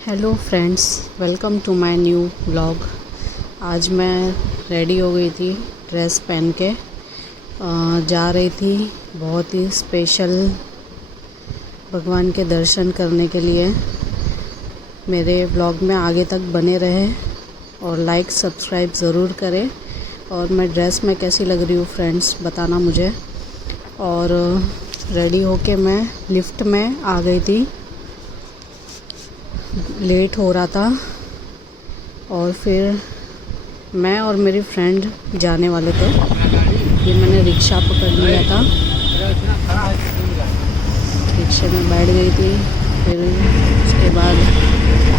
Hello friends, welcome to my new vlog. आज मैं ready हो गई थी, ड्रेस पहन के जा रही थी बहुत ही स्पेशल भगवान के दर्शन करने के लिए। मेरे व्लॉग में आगे तक बने रहें और लाइक सब्सक्राइब ज़रूर करें। और मैं ड्रेस में कैसी लग रही हूँ फ्रेंड्स बताना मुझे। और रेडी होके मैं लिफ्ट में आ गई थी, लेट हो रहा था। और फिर मैं और मेरी फ्रेंड जाने वाले थे। ये मैंने रिक्शा पकड़ लिया था, रिक्शे में बैठ गई थी। फिर उसके बाद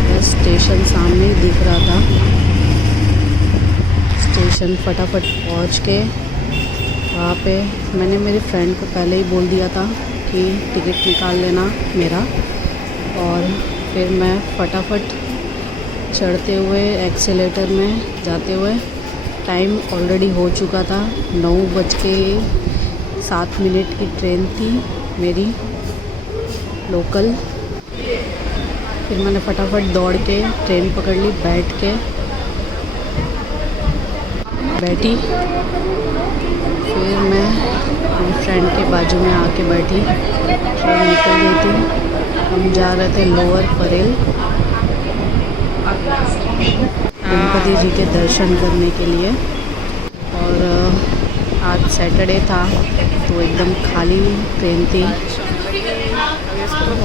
बस स्टेशन सामने ही दिख रहा था। स्टेशन फटाफट पहुंच के वहाँ पे मैंने मेरी फ्रेंड को पहले ही बोल दिया था कि टिकट निकाल लेना मेरा। और फिर मैं फटाफट चढ़ते हुए एक्सीलेटर में जाते हुए, टाइम ऑलरेडी हो चुका था, 9:07 की ट्रेन थी मेरी लोकल। फिर मैंने फटाफट दौड़ के ट्रेन पकड़ ली, बैठी। फिर मैं अपनी फ्रेंड के बाजू में आके बैठी। ट्रेन निकल गई थी, हम जा रहे थे लोअर परेल गणपति जी के दर्शन करने के लिए। और आज सैटरडे था तो एकदम खाली ट्रेन थी।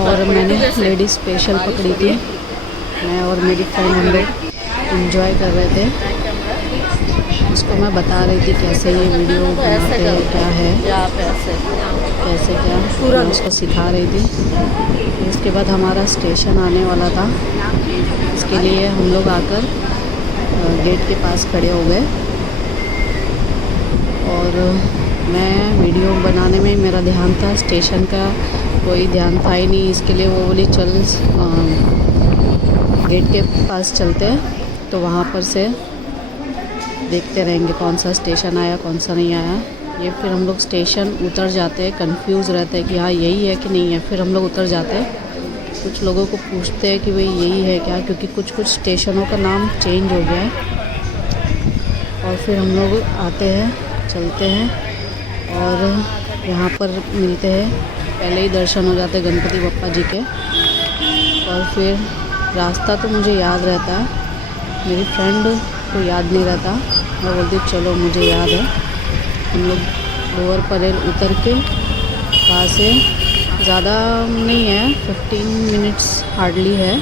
और मैंने लेडीज़ स्पेशल पकड़ी थी। मैं और मेरी फ्रेंड हम लोग एंजॉय कर रहे थे। उसको मैं बता रही थी कैसे ये वीडियो बनाते हैं, क्या है, कैसे क्या पूरा उसको सिखा रही थी। इसके बाद हमारा स्टेशन आने वाला था, इसके लिए हम लोग आकर गेट के पास खड़े हो गए। और मैं वीडियो बनाने में मेरा ध्यान था, स्टेशन का कोई ध्यान था ही नहीं। इसके लिए वो बोली चल गेट के पास चलते हैं, तो वहाँ पर से देखते रहेंगे कौन सा स्टेशन आया कौन सा नहीं आया। ये फिर हम लोग स्टेशन उतर जाते हैं, कंफ्यूज रहते हैं कि हाँ यही है कि नहीं है। फिर हम लोग उतर जाते हैं, कुछ लोगों को पूछते हैं कि भाई यही है क्या, क्योंकि कुछ स्टेशनों का नाम चेंज हो गया है। और फिर हम लोग आते हैं, चलते हैं और यहाँ पर मिलते हैं। पहले ही दर्शन हो जाते हैं गणपति बप्पा जी के। और फिर रास्ता तो मुझे याद रहता है, मेरी फ्रेंड को याद नहीं रहता। मैं बोलती चलो मुझे याद है। हम लोग लोअर परेल उतर के वहाँ से ज़्यादा नहीं है, 15 मिनट्स हार्डली है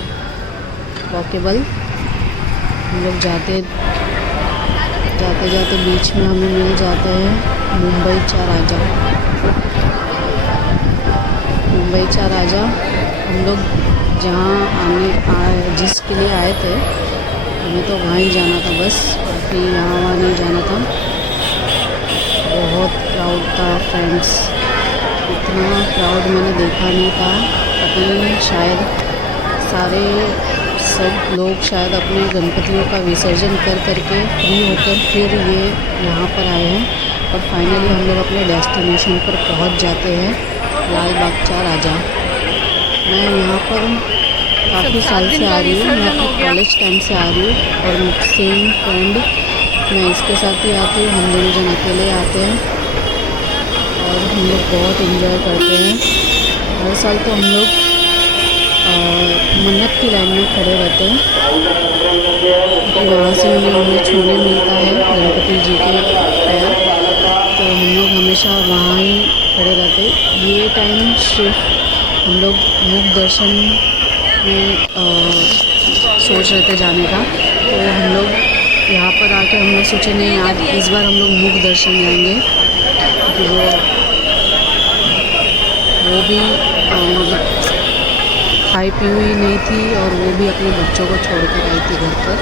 वॉकेबल। हम लोग जाते जाते बीच में हमें मिल जाते हैं मुंबई चा राजा। हम लोग जहाँ जिसके लिए आए थे हमें तो वहाँ ही जाना था, बस बाकी यहाँ नहीं जाना था। बहुत क्राउड था फ्रेंड्स, इतना क्राउड मैंने देखा नहीं था। पता नहीं, शायद सब लोग शायद अपने गणपतियों का विसर्जन कर करके फ्री होकर फिर ये यहाँ पर आए हैं। और फाइनली हम लोग अपने डेस्टिनेशन पर पहुँच जाते हैं, लाल बाग चा राजा। मैं यहाँ पर काफ़ी साल से आ रही हूँ, मैं अपने कॉलेज टाइम से आ रही हूँ। और सेम फ्रेंड मैं इसके साथ ही आती हूँ, हम दोनों जन अकेले आते हैं और हम लोग बहुत एंजॉय करते हैं। हर साल तो हम लोग मन्नत की लाइन में खड़े रहते हैं, क्योंकि वहाँ से हमें छूने मिलता है गणपति जी के पैर। तो हम लोग हमेशा वहाँ ही खड़े रहते हैं। ये टाइम सिर्फ हम लोग मुख दर्शन में सोच रहे थे जाने का। तो हम लोग यहाँ पर आके हम लोग सोचे नहीं, आज इस बार हम लोग मुख दर्शन जाएंगे, क्योंकि वो भी मतलब खाई पी हुई नहीं थी और वो भी अपने बच्चों को छोड़ कर आई थी घर पर।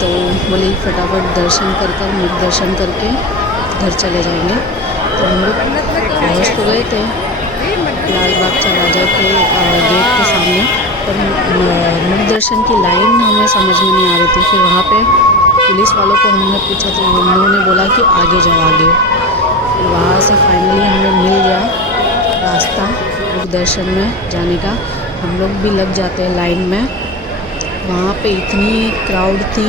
तो बोले फटाफट दर्शन कर मुख दर्शन करके घर चले जाएंगे। तो हम लोग पहुँच तो गए थे लाल बाग चा राजा के गेट के सामने, पर मुख दर्शन की लाइन हमें समझ में नहीं आ रही थी। फिर वहाँ पे पुलिस वालों को हमने पूछा तो उन्होंने बोला कि आगे जाओ आगे। फिर वहाँ से फाइनली हमें मिल गया रास्ता मुख दर्शन में जाने का। हम लोग भी लग जाते हैं लाइन में। वहाँ पे इतनी क्राउड थी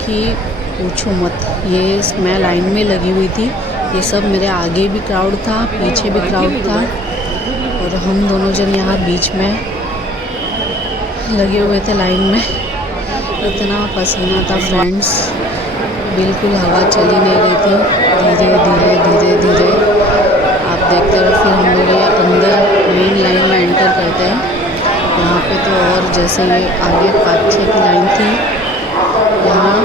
कि पूछो मत। ये मैं लाइन में लगी हुई थी, ये सब मेरे आगे भी क्राउड था, पीछे भी क्राउड था, और हम दोनों जन यहाँ बीच में लगे हुए थे लाइन में। इतना पसीना था फ्रेंड्स, बिल्कुल हवा चल ही नहीं रही थी। धीरे धीरे धीरे धीरे आप देखते रहो। फिर हम लोग ये अंदर मेन लाइन में एंटर करते हैं। यहाँ पे तो और जैसे ये आगे 5-6 की लाइन थी, यहाँ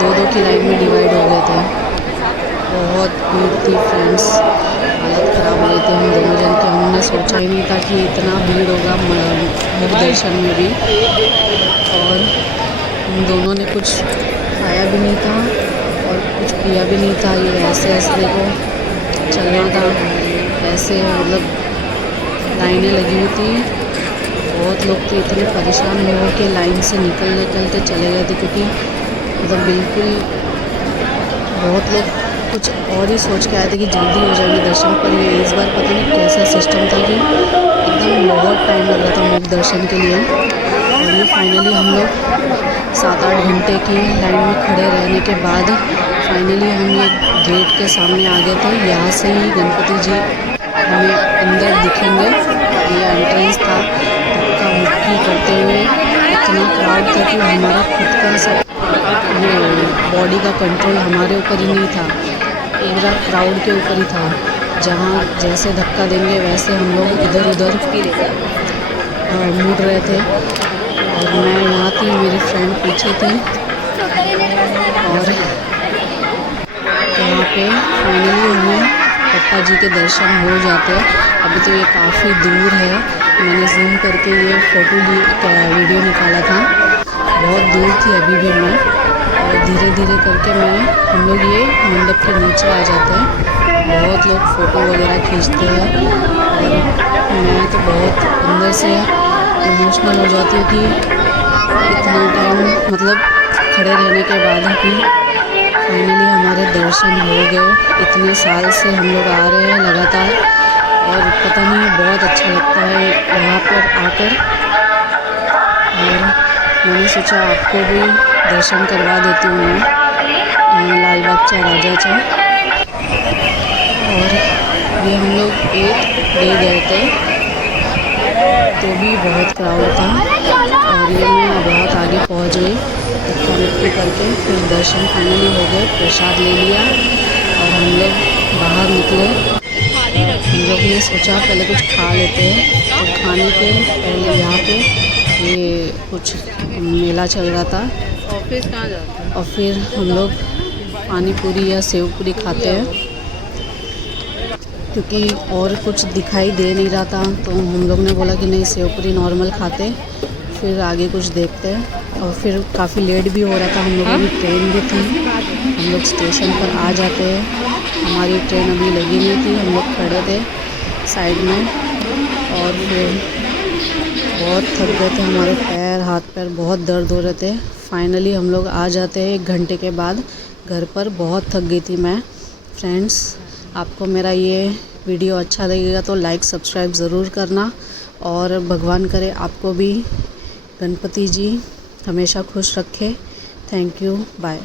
2-2 की लाइन में डिवाइड हो गए थे। बहुत भीड़ थी फ्रेंड्स, हालत ख़राब हो गई थी हम दोनों जन के। हमने सोचा ही नहीं था कि इतना भीड़ होगा मुख दर्शन में भी। और हम दोनों ने कुछ खाया भी नहीं था और कुछ पिया भी नहीं था। ये ऐसे ऐसे देखो चलना था, ऐसे मतलब लाइनें लगी हुई थी। बहुत लोग तो इतने परेशान हो के लाइन से निकल के चले गए थे, क्योंकि मतलब बिल्कुल बहुत लोग कुछ और ही सोच के आए थे कि जल्दी हो जाएंगे दर्शन। पर ये इस बार पता नहीं कैसा सिस्टम था कि एकदम बहुत टाइम लग रहा था मुख दर्शन के लिए। और ये फाइनली हम लोग 7-8 घंटे की लाइन में खड़े रहने के बाद फाइनली हम ये गेट के सामने आ गए थे। यहाँ से ही गणपति जी हमें अंदर दिखेंगे। ये एंट्रेंस था, धक्का मुक्की करते हुए इतना क्राउड था कि हमारा खुद का सब ये बॉडी का कंट्रोल हमारे ऊपर ही नहीं था, पूरा क्राउड के ऊपर ही था। जहाँ जैसे धक्का देंगे वैसे हम लोग इधर उधर मुड़ रहे थे। और मैं यहाँ थी, मेरी फ्रेंड पीछे थी। और यहाँ पे फाइनली हमें पप्पा जी के दर्शन हो जाते हैं। अभी तो ये काफ़ी दूर है, मैंने जूम करके ये वीडियो निकाला था। बहुत दूर थी अभी भी मैं। और धीरे धीरे करके हम लोग ये मंडप के नीचे आ जाते हैं। बहुत लोग फ़ोटो वगैरह खींचते हैं और मैं तो बहुत अंदर से इमोशनल हो जाती हूँ कि इतना टाइम मतलब खड़े रहने के बाद भी फाइनली हमारे दर्शन हो गए। इतने साल से हम लोग आ रहे हैं लगातार, और पता नहीं बहुत अच्छा लगता है यहाँ पर आकर। और मैंने सोचा आपको भी दर्शन करवा देती हूँ मैं लाल बागच्या राजाचा। और ये हम लोग 8 डे गए थे तो भी बहुत क्राउड था। और ये मैं बहुत आगे पहुँच गई धक्का मुक्की करके। फिर दर्शन फाइनली हो गए, प्रसाद ले लिया और हम लोग बाहर निकले। हम लोग ने सोचा पहले कुछ खा लेते हैं, तो खाने के पहले यहाँ पे ये कुछ मेला चल रहा था। ऑफिस कहाँ जाते हैं? और फिर हम लोग पानी पूरी या सेव पूरी खाते हैं, क्योंकि और कुछ दिखाई दे नहीं रहा था। तो हम लोग ने बोला कि नहीं, सेव पूरी नॉर्मल खाते, फिर आगे कुछ देखते हैं। और फिर काफ़ी लेट भी हो रहा था, हम लोगों की ट्रेन भी थी। हम लोग स्टेशन पर आ जाते हैं, हमारी ट्रेन अभी लगी नहीं थी, हम लोग खड़े थे साइड में। और फिर बहुत थक गए थे, हमारे पैर हाथ पैर बहुत दर्द हो रहे थे। फाइनली हम लोग आ जाते हैं 1 घंटे के बाद घर पर। बहुत थक गई थी मैं। फ्रेंड्स, आपको मेरा ये वीडियो अच्छा लगेगा तो लाइक सब्सक्राइब ज़रूर करना। और भगवान करे आपको भी गणपति जी हमेशा खुश रखे। Thank you, bye.